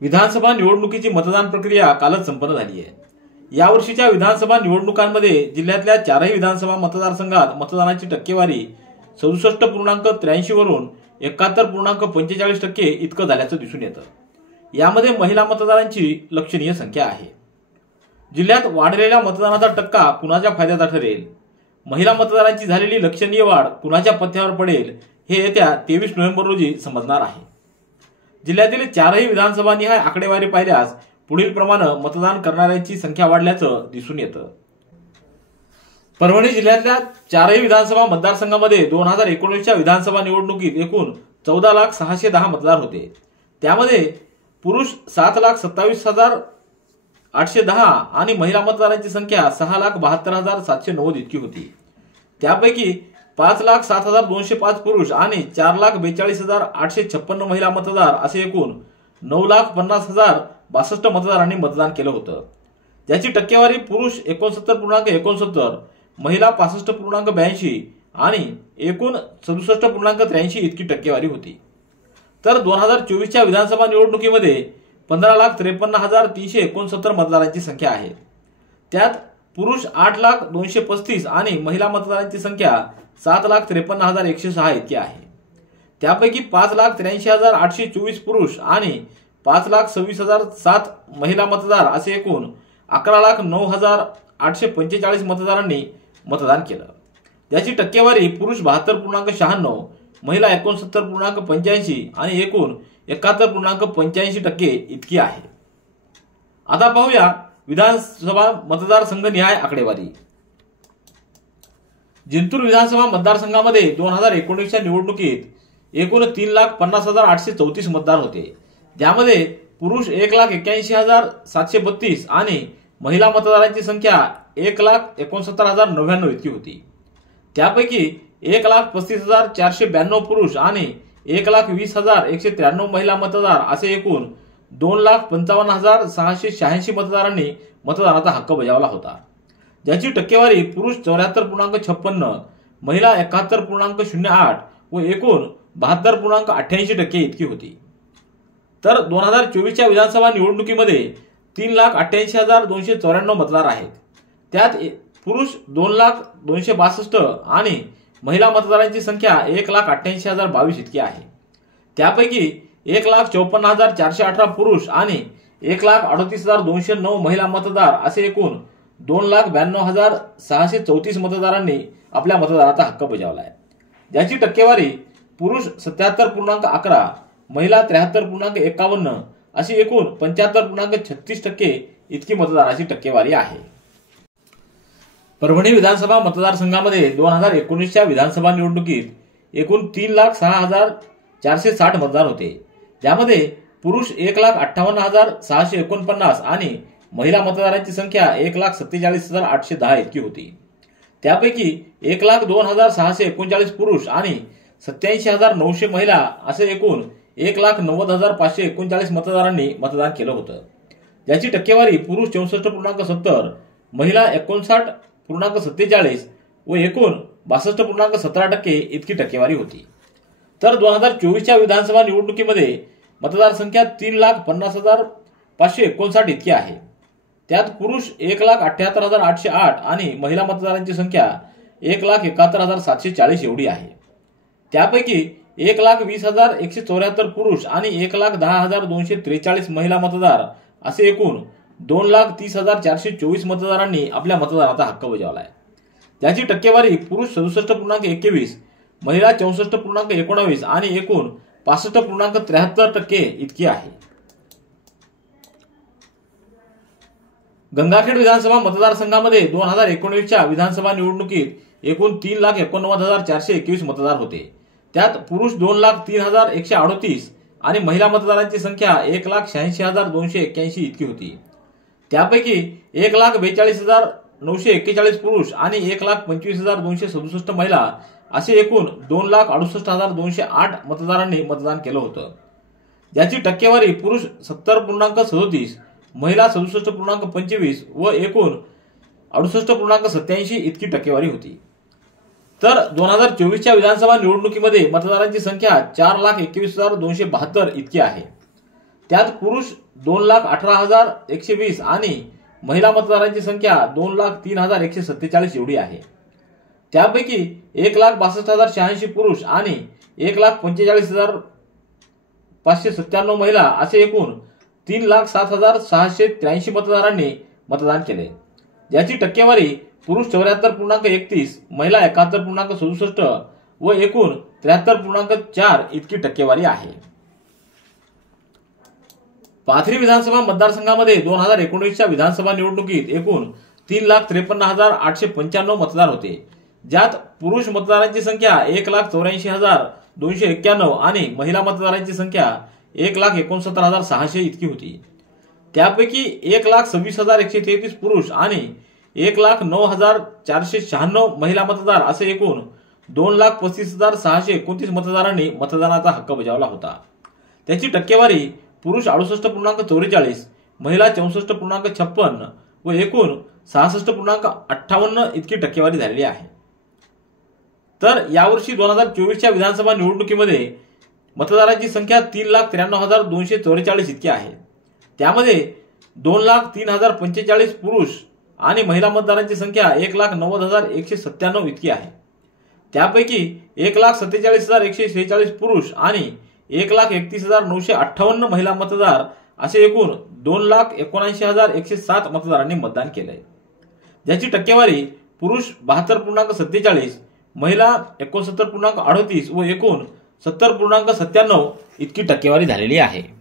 विधानसभा निवडणुकीची मतदान प्रक्रिया कालच संपन्न झाली आहे। यावर्षीच्या विधानसभा निवडणुकांमध्ये जिल्ह्यातल्या 4ही विधानसभा मतदारसंघात मतदानाची टक्केवारी 67.83 वरून 71.45% इतकं झाल्याचं दिसून येतं। यामध्ये महिला मतदारांची लक्षणीय संख्या आहे। जिल्ह्यात वाढलेल्या मतदानाचा टक्का कुणाच्या फायद्याचा ठरेल, महिला मतदारांची झालेली लक्षणीय वाढ कुणाच्या पथ्यावर पडेल हे येत्या 23 नोव्हेंबर रोजी समजणार आहे। जिल्ह्यातील 4ही विधानसभा निहाय आकडेवारी पाहिल्यास पुढील प्रमाणे मतदान करणाऱ्यांची संख्या वाढल्याचं दिसून येतं। परभणी जिल्ह्यातल्या 4ही विधानसभा मतदारसंघामध्ये 2019च्या विधानसभा निवडणुकीत एकूण 14,610 मतदार होते। त्यामध्ये पुरुष 7,27,810 आणि महिला मतदारांची संख्या 6,72,790 इतकी होती। त्यापैकी 5,07,205 पुरुष आणि 4,42,856 महिला मतदार असे एकूण 9,50,062 मतदारांनी मतदान केलं होतं। ज्याची टक्केवारी पुरुष 69.69, महिला 65.82 आणि एकूण 67.83 इतकी टक्केवारी होती। तर 2024च्या विधानसभा निवडणुकीमध्ये 15,53,369 मतदारांची संख्या आहे। त्यात पुरुष 8,02,35 आणि महिला मतदारांची संख्या 7,53,106 इतकी आहे। त्यापैकी 5,83,824 पुरुष आणि 5,26,007 महिला मतदार असे एकूण 11,09,845 मतदारांनी मतदान केलं। याची टक्केवारी पुरुष 72.96, महिला 69.85 आणि एकूण 71.85% इतकी आहे। आता पाहूया विधानसभा मतदारसंघ निहाय आकडेवारी। जिंतूर विधानसभा मतदारसंघामध्ये 2019च्या निवडणुकीत एकूण 3,50,834 मतदार होते। ज्यामध्ये पुरुष 1,81,732 आणि महिला मतदारांची संख्या 1,69,099 इतकी होती। त्यापैकी 1,35,492 पुरुष आणि 1,20,193 महिला मतदार असे एकूण 2,55,686 मतदारांनी मतदानाचा हक्क बजावला होता। ज्याची टक्केवारी पुरुष 74.56, महिला 71.08 व एकूण 72.88% इतकी होती। तर 2024च्या विधानसभा निवडणुकीमध्ये 3,88,294 मतदार आहेत। त्यात पुरुष 2,02,62 आणि महिला मतदारांची संख्या 1,88,022 इतकी आहे। त्यापैकी 1,54,418 पुरुष आणि 1,38,209 महिला मतदार असे एकूण 2,92,634 मतदारांनी आपल्या मतदानाचा हक्क बजावला आहे। ज्याची टक्केवारी पुरुष 77.11, महिला 73.51 अशी एकूण 75.36% इतकी मतदानाची टक्केवारी आहे। परभणी विधानसभा मतदारसंघामध्ये 2019च्या विधानसभा निवडणुकीत एकूण 3,06,460 मतदार होते। ज्यामध्ये पुरुष 1,58,649 आणि महिला मतदारांची संख्या 1,47,810 इतकी होती। त्यापैकी 1,02,639 पुरुष आणि 87,900 महिला असे एकूण 1,90,539 मतदारांनी मतदान केलं होतं। ज्याची टक्केवारी पुरुष 64.70, महिला 59.47 व एकूण 62.17% इतकी टक्केवारी होती। तर 2024च्या विधानसभा निवडणुकीमध्ये मतदारसंख्या 3,50,559 इतकी आहे। त्यात पुरुष 1,78,808 आणि महिला मतदारांची संख्या 1,71,740 एवढी आहे। त्यापैकी 1,20,174 पुरुष आणि 1,10,243 महिला मतदार असे एकूण 2,30,424 मतदारांनी आपल्या मतदानाचा हक्क बजावला आहे। ज्याची टक्केवारी पुरुष 67.21, महिला 64.19 आणि एकूण 65.73% इतकी आहे। गंगाखेड विधानसभा मतदारसंघामध्ये 2019च्या विधानसभा निवडणुकीत एकूण 3,89,421 मतदार होते। त्यात पुरुष 2,03,138 आणि महिला मतदारांची संख्या 1,86,281 इतकी होती। त्यापैकी 1,42,941 पुरुष आणि 1,25,267 महिला असे एकूण 2,68,208 मतदारांनी मतदान केलं होतं। ज्याची टक्केवारी पुरुष 70.37, महिला 67.25 व एकूण 68.87 इतकी टक्केवारी होती। तर 2024च्या विधानसभा निवडणुकीमध्ये मतदारांची संख्या 4,21,272 इतकी आहे। त्यात पुरुष 2,18,120 आणि महिला मतदारांची संख्या 2,03,147 एवढी आहे. त्यापैकी 1,62,086 पुरुष आणि 1,45,597 महिला असे एकूण 3,07,683 मतदारांनी मतदान केले, ज्याची टक्केवारी पुरुष 74.31, महिला 71.67 व एकूण 73.4 इतकी टक्केवारी आहे. पाथरी विधानसभा मतदारसंघामध्ये 2019च्या विधानसभा निवडणुकीत एकूण 3,53,895 मतदार होते, ज्यात पुरुष मतदारांची संख्या 1,84,291 आणि महिला मतदारांची संख्या 1,69,600 इतकी होती. त्यापैकी 1,26,133 पुरुष आणि 1,09,496 महिला मतदार असे एकूण 2,35,629 मतदारांनी मतदानाचा हक्क बजावला होता. त्याची टक्केवारी पुरुष 68.44, महिला 64.56 व एकूण 66.58 इतकी टक्केवारी झालेली आहे. तर यावर्षी 2024च्या विधानसभा निवडणुकीमध्ये मतदारांची संख्या 3,93,244 इतकी आहे. त्यामध्ये 2,03,045 पुरुष आणि महिला मतदारांची संख्या 1,90,197 इतकी आहे. त्यापैकी 1,47,146 पुरुष आणि 1,31,958 महिला मतदार असे एकूण 2,79,107 मतदारांनी मतदान केलंय, ज्याची टक्केवारी पुरुष 72.47, महिला 69.38 व एकूण 70.97 इतकी टक्केवारी झालेली आहे.